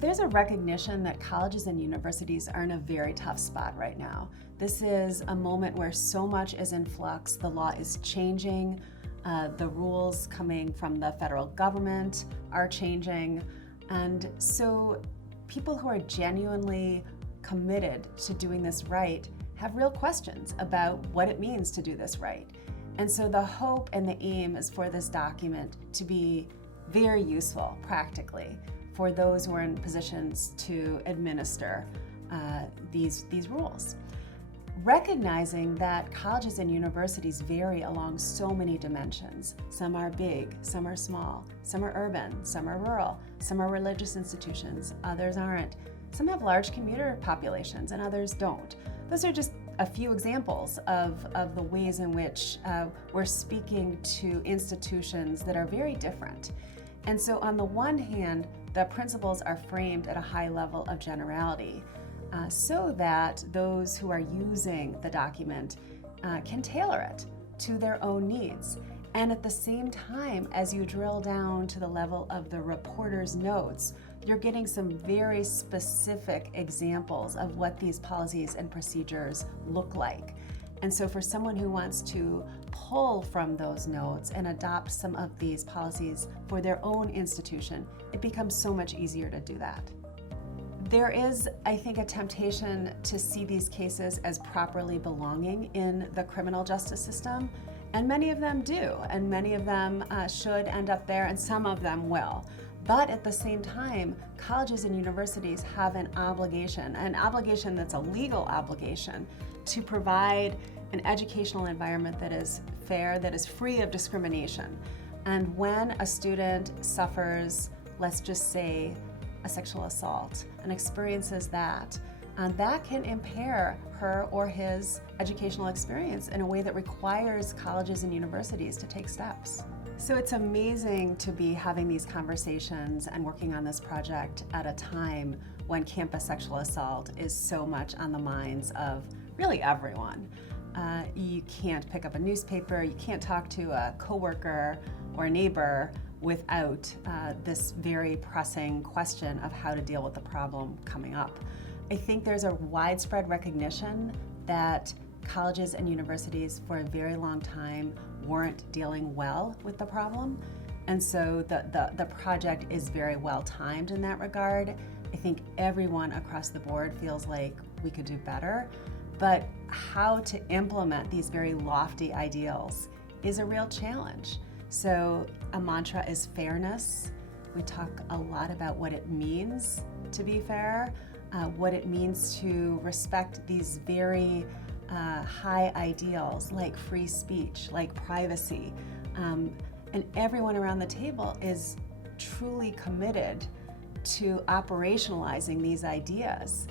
there's a recognition that colleges and universities are in a very tough spot right now. This is a moment where so much is in flux. The law is changing. The rules coming from the federal government are changing. And so people who are genuinely committed to doing this right have real questions about what it means to do this right. And so the hope and the aim is for this document to be very useful practically for those who are in positions to administer these rules. Recognizing that colleges and universities vary along so many dimensions. Some are big, some are small, some are urban, some are rural, some are religious institutions, others aren't. Some have large commuter populations and others don't. Those are just a few examples of the ways in which we're speaking to institutions that are very different. And so on the one hand, the principles are framed at a high level of generality so that those who are using the document can tailor it to their own needs. And at the same time, as you drill down to the level of the reporter's notes, you're getting some very specific examples of what these policies and procedures look like. And so for someone who wants to pull from those notes and adopt some of these policies for their own institution, it becomes so much easier to do that. There is, I think, a temptation to see these cases as properly belonging in the criminal justice system, and many of them do, and many of them should end up there, and some of them will. But at the same time, colleges and universities have an obligation that's a legal obligation, to provide an educational environment that is fair, that is free of discrimination. And when a student suffers, let's just say, a sexual assault and experiences that, that can impair her or his educational experience in a way that requires colleges and universities to take steps. So it's amazing to be having these conversations and working on this project at a time when campus sexual assault is so much on the minds of really everyone. You can't pick up a newspaper, you can't talk to a coworker or a neighbor without this very pressing question of how to deal with the problem coming up. I think there's a widespread recognition that colleges and universities for a very long time weren't dealing well with the problem. And so the project is very well timed in that regard. I think everyone across the board feels like we could do better, but how to implement these very lofty ideals is a real challenge. So a mantra is fairness. We talk a lot about what it means to be fair, what it means to respect these very high ideals like free speech, like privacy. And everyone around the table is truly committed to operationalizing these ideas.